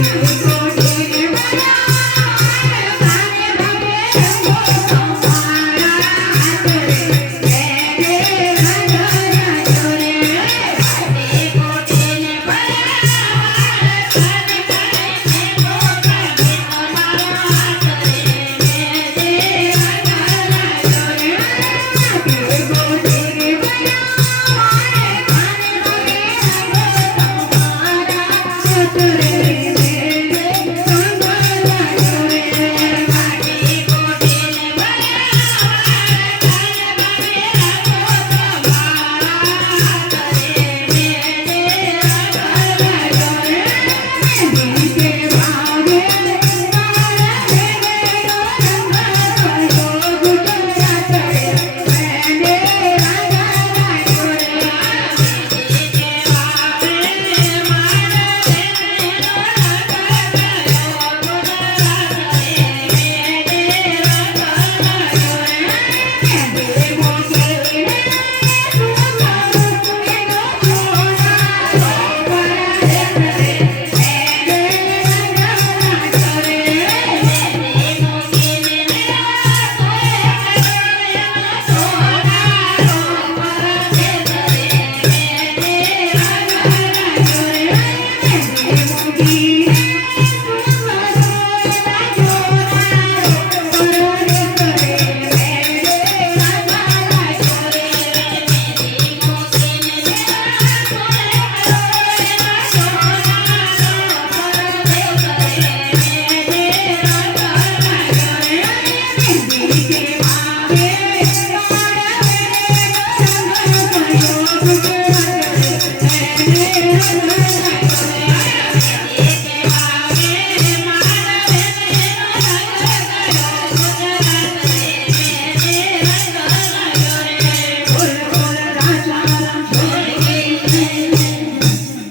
Thank you.